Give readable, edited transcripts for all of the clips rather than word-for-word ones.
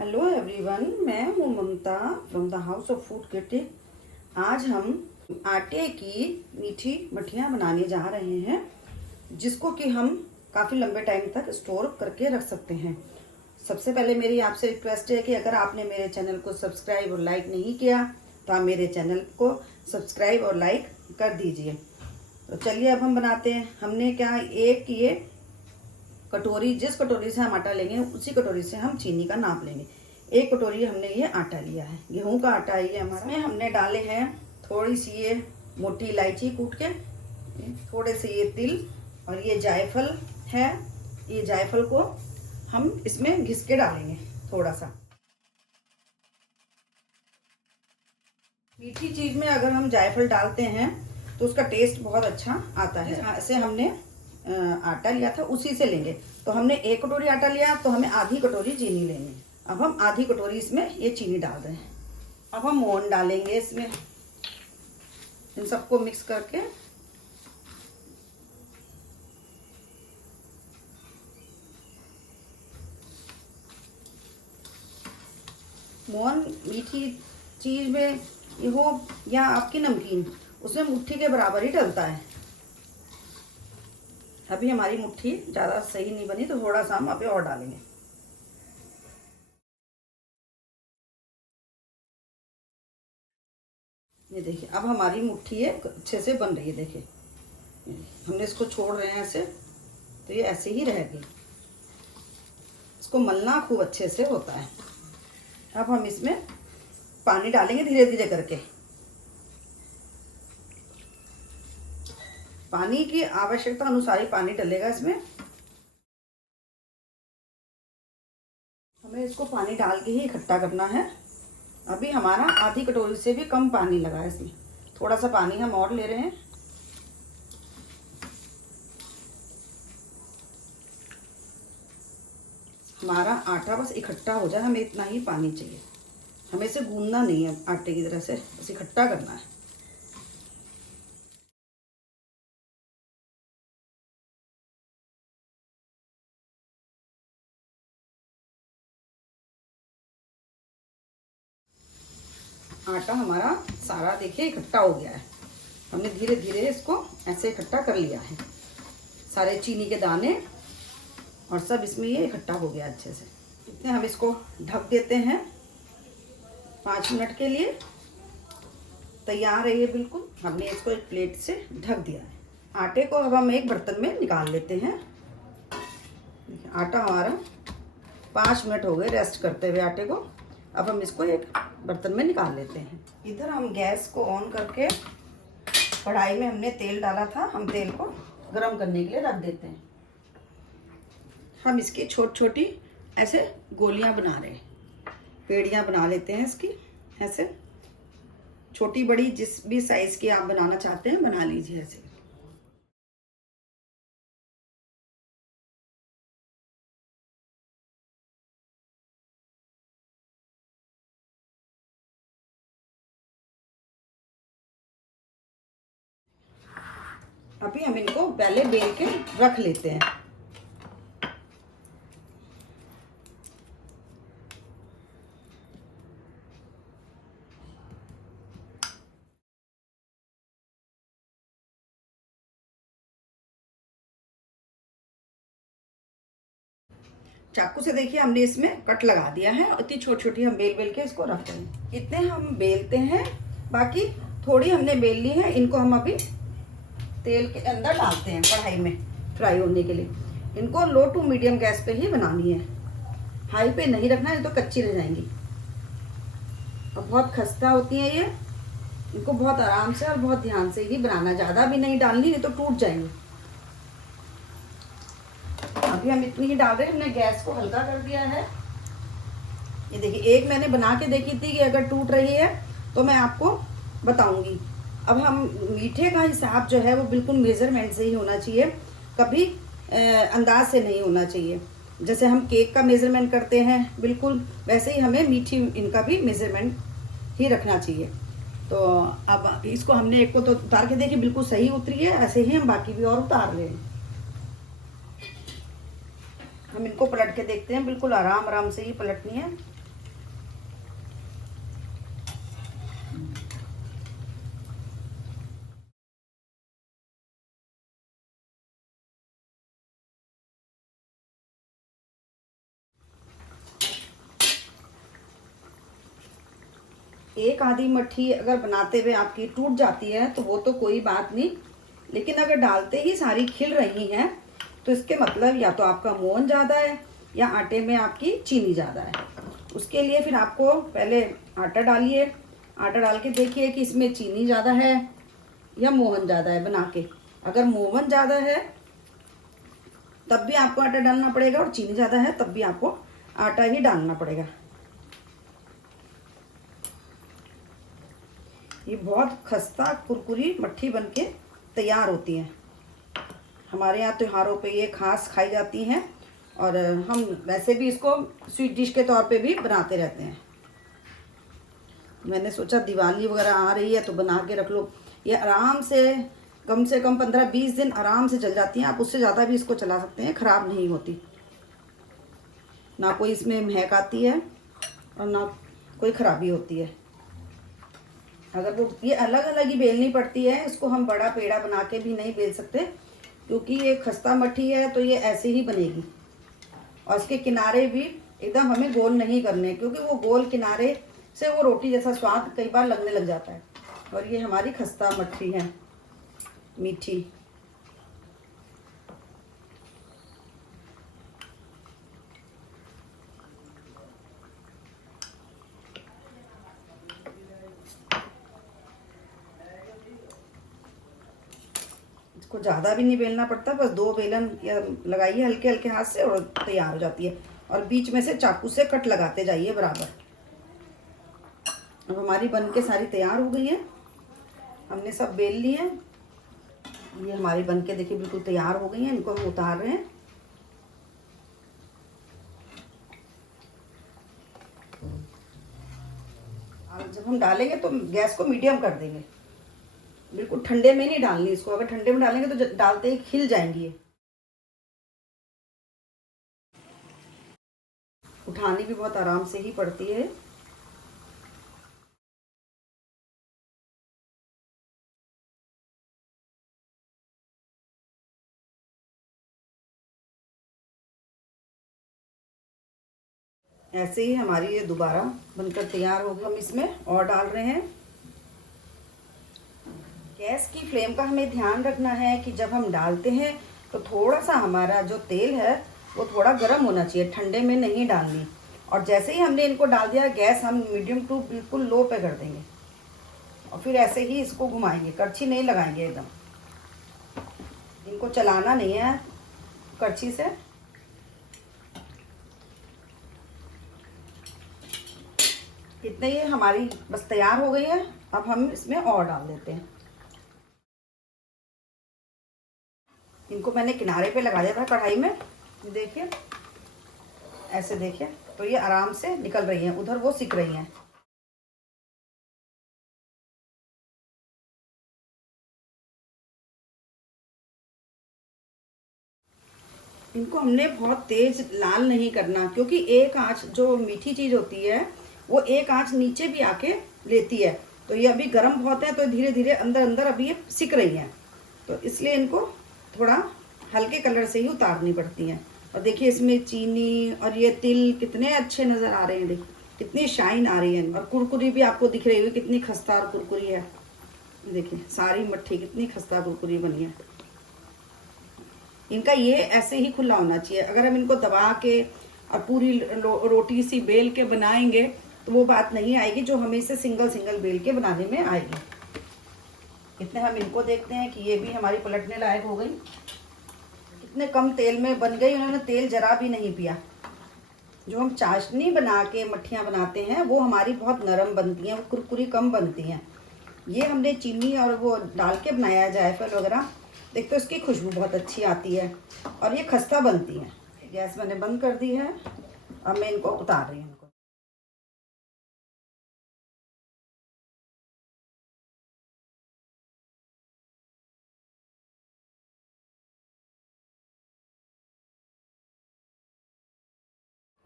Hello everyone, मैं हूँ Mamta from the house of food critic. आज हम आटे की मीठी मठियाँ बनाने जा रहे हैं, जिसको कि हम काफ़ी लंबे टाइम तक स्टोर करके रख सकते हैं। सबसे पहले मेरी आपसे रिक्वेस्ट है कि अगर आपने मेरे चैनल को सब्सक्राइब और लाइक नहीं किया तो आप मेरे चैनल को सब्सक्राइब और लाइक कर दीजिए। तो चलिए अब हम बनाते हैं। हमने क्या, एक ये कटोरी, जिस कटोरी से हम आटा लेंगे उसी कटोरी से हम चीनी का नाप लेंगे। एक कटोरी हमने ये आटा लिया है, गेहूं का आटा है ये हमारा। इसमें हमने डाले हैं थोड़ी सी ये मोटी इलायची कूट के, थोड़े से ये तिल और ये जायफल है। ये जायफल को हम इसमें घिस के डालेंगे थोड़ा सा। मीठी चीज में अगर हम जायफल डालते हैं तो उसका टेस्ट बहुत अच्छा आता है। ऐसे हमने आटा लिया था उसी से लेंगे। तो हमने एक कटोरी आटा लिया तो हमें आधी कटोरी चीनी लेनी। अब हम आधी कटोरी इसमें ये चीनी डाल रहे हैं। अब हम मोहन डालेंगे इसमें, इन सबको मिक्स करके। मोहन मीठी चीज में ये हो या आपकी नमकीन, उसमें मुट्ठी के बराबर ही डलता है। अभी हमारी मुट्ठी ज़्यादा सही नहीं बनी तो थोड़ा सा हम अभी और डालेंगे। ये देखिए अब हमारी मुट्ठी है अच्छे से बन रही है। देखिए हमने इसको छोड़ रहे हैं ऐसे, तो ये ऐसे ही रहेगी। इसको मलना खूब अच्छे से होता है। अब हम इसमें पानी डालेंगे धीरे धीरे करके। पानी की आवश्यकता अनुसार ही पानी डलेगा इसमें। हमें इसको पानी डाल के ही इकट्ठा करना है। अभी हमारा आधी कटोरी से भी कम पानी लगा है इसमें। थोड़ा सा पानी हम और ले रहे हैं। हमारा आटा बस इकट्ठा हो जाए, हमें इतना ही पानी चाहिए। हमें इसे गूंदना नहीं है आटे की तरह से, बस इकट्ठा करना है। आटा हमारा सारा देखिए इकट्ठा हो गया है। हमने धीरे धीरे इसको ऐसे इकट्ठा कर लिया है। सारे चीनी के दाने और सब इसमें ये इकट्ठा हो गया अच्छे से। इतने हम इसको ढक देते हैं 5 मिनट के लिए। तैयार है ये बिल्कुल। हमने इसको एक प्लेट से ढक दिया है। आटे को अब हम एक बर्तन में निकाल लेते हैं। आटा हमारा 5 मिनट हो गए रेस्ट करते हुए आटे को। अब हम इसको एक बर्तन में निकाल लेते हैं। इधर हम गैस को ऑन करके कढ़ाई में हमने तेल डाला था, हम तेल को गरम करने के लिए रख देते हैं। हम इसकी छोटी छोटी ऐसे गोलियां बना रहे हैं, पेड़ियां बना लेते हैं इसकी। ऐसे छोटी बड़ी जिस भी साइज की आप बनाना चाहते हैं बना लीजिए ऐसे। अभी हम इनको पहले बेल के रख लेते हैं। चाकू से देखिए हमने इसमें कट लगा दिया है। इतनी छोटी छोटी हम बेल बेल के इसको रखते हैं। इतने हम बेलते हैं, बाकी थोड़ी हमने बेल ली है। इनको हम अभी तेल के अंदर डालते हैं कढ़ाई में फ्राई होने के लिए। इनको लो टू मीडियम गैस पे ही बनानी है, हाई पे नहीं रखना है तो कच्ची रह जाएंगी। और बहुत खस्ता होती है ये, इनको बहुत आराम से और बहुत ध्यान से ही बनाना। ज़्यादा भी नहीं डालनी, नहीं तो टूट जाएंगी। अभी हम इतनी ही डाल रहे हैं। हमने गैस को हल्का कर दिया है। ये देखिए एक मैंने बना के देखी थी कि अगर टूट रही है तो मैं आपको बताऊंगी। अब हम मीठे का हिसाब जो है वो बिल्कुल मेजरमेंट से ही होना चाहिए, कभी अंदाज से नहीं होना चाहिए। जैसे हम केक का मेजरमेंट करते हैं बिल्कुल वैसे ही हमें मीठी इनका भी मेजरमेंट ही रखना चाहिए। तो अब इसको हमने एक को तो उतार के देखिए बिल्कुल सही उतरी है। ऐसे ही हम बाकी भी और उतार रहे हैं। हम इनको पलट के देखते हैं। बिल्कुल आराम आराम से ही पलटनी है। एक आधी मट्ठी अगर बनाते हुए आपकी टूट जाती है तो वो तो कोई बात नहीं, लेकिन अगर डालते ही सारी खिल रही हैं तो इसके मतलब या तो आपका मोहन ज़्यादा है या आटे में आपकी चीनी ज़्यादा है। उसके लिए फिर आपको पहले आटा डालिए, आटा डाल के देखिए कि इसमें चीनी ज़्यादा है या मोहन ज़्यादा है बना के। अगर मोहन ज़्यादा है तब भी आपको आटा डालना पड़ेगा और चीनी ज़्यादा है तब भी आपको आटा ही डालना पड़ेगा। ये बहुत खस्ता कुरकुरी मट्ठी बनके तैयार होती है। हमारे यहाँ त्योहारों पे ये खास खाई जाती हैं और हम वैसे भी इसको स्वीट डिश के तौर पे भी बनाते रहते हैं। मैंने सोचा दिवाली वगैरह आ रही है तो बना के रख लो। ये आराम से कम 15-20 दिन आराम से चल जाती हैं। आप उससे ज़्यादा भी इसको चला सकते हैं, ख़राब नहीं होती। ना कोई इसमें महक आती है और ना कोई ख़राबी होती है। अगर वो ये अलग अलग ही बेलनी पड़ती है, इसको हम बड़ा पेड़ा बना के भी नहीं बेल सकते क्योंकि ये खस्ता मट्ठी है तो ये ऐसे ही बनेगी। और इसके किनारे भी एकदम हमें गोल नहीं करने, क्योंकि वो गोल किनारे से वो रोटी जैसा स्वाद कई बार लगने लग जाता है। और ये हमारी खस्ता मट्ठी है मीठी। इसको ज़्यादा भी नहीं बेलना पड़ता, बस 2 बेलन या लगाइए हल्के हल्के हाथ से और तैयार हो जाती है। और बीच में से चाकू से कट लगाते जाइए बराबर। अब हमारी बन के सारी तैयार हो गई है, हमने सब बेल ली है। ये हमारी बन के देखिए बिल्कुल तैयार हो गई हैं। इनको हम उतार रहे हैं। और जब हम डालेंगे तो गैस को मीडियम कर देंगे, बिल्कुल ठंडे में नहीं डालनी इसको। अगर ठंडे में डालेंगे तो डालते ही खिल जाएंगी ये। उठानी भी बहुत आराम से ही पड़ती है। ऐसे ही हमारी ये दोबारा बनकर तैयार होगी। हम इसमें और डाल रहे हैं। गैस की फ्लेम का हमें ध्यान रखना है कि जब हम डालते हैं तो थोड़ा सा हमारा जो तेल है वो थोड़ा गर्म होना चाहिए, ठंडे में नहीं डालनी। और जैसे ही हमने इनको डाल दिया, गैस हम मीडियम टू बिल्कुल लो पे कर देंगे और फिर ऐसे ही इसको घुमाएंगे, करछी नहीं लगाएंगे एकदम। इनको चलाना नहीं है करछी से। इतने ही हमारी बस तैयार हो गई है। अब हम इसमें और डाल देते हैं। इनको मैंने किनारे पे लगा दिया था कढ़ाई में, देखिए ऐसे देखिए, तो ये आराम से निकल रही हैं, उधर वो सिक रही हैं। इनको हमने बहुत तेज लाल नहीं करना, क्योंकि एक आंच जो मीठी चीज होती है वो एक आंच नीचे भी आके लेती है। तो ये अभी गर्म बहुत है तो धीरे धीरे अंदर अंदर अभी ये सिक रही हैं, तो इसलिए इनको थोड़ा हल्के कलर से ही उतारनी पड़ती हैं। और देखिए इसमें चीनी और ये तिल कितने अच्छे नजर आ रहे हैं, देखिए कितनी शाइन आ रही है। और कुरकुरी भी आपको दिख रही हुई कितनी खस्ता और कुरकुरी है। देखिए सारी मट्ठी कितनी खस्ता कुरकुरी बनी है। इनका ये ऐसे ही खुला होना चाहिए। अगर हम इनको दबा के और पूरी रोटी सी बेल के बनाएंगे तो वो बात नहीं आएगी जो हमें इसे सिंगल सिंगल बेल के बनाने में आएगी। इतने हम इनको देखते हैं कि ये भी हमारी पलटने लायक हो गई। कितने कम तेल में बन गई, उन्होंने तेल जरा भी नहीं पिया। जो हम चाशनी बना के मट्ठियाँ बनाते हैं वो हमारी बहुत नरम बनती हैं, वो कुरकुरी कम बनती हैं। ये हमने चीनी और वो डाल के बनाया है, जायफल वगैरह, देख तो इसकी खुशबू बहुत अच्छी आती है और ये खस्ता बनती है। गैस मैंने बंद कर दी है। अब मैं इनको उतार रही हूँ।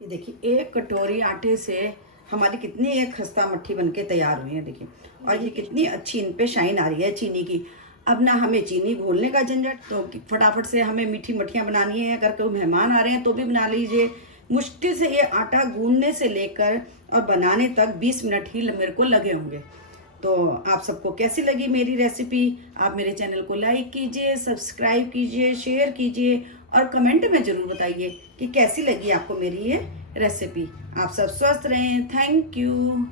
ये देखिए एक कटोरी आटे से हमारी कितनी एक खस्ता मट्ठी बनके तैयार हुई है देखिए। और ये कितनी अच्छी इन पे शाइन आ रही है चीनी की। अब ना हमें चीनी घोलने का झंझट, तो फटाफट से हमें मीठी मट्ठियाँ बनानी है। अगर कोई मेहमान आ रहे हैं तो भी बना लीजिए। मुश्किल से ये आटा गूंदने से लेकर और बनाने तक 20 मिनट ही मेरे को लगे होंगे। तो आप सबको कैसी लगी मेरी रेसिपी? आप मेरे चैनल को लाइक कीजिए, सब्सक्राइब कीजिए, शेयर कीजिए और कमेंट में ज़रूर बताइए कि कैसी लगी आपको मेरी ये रेसिपी। आप सब स्वस्थ रहें। Thank you.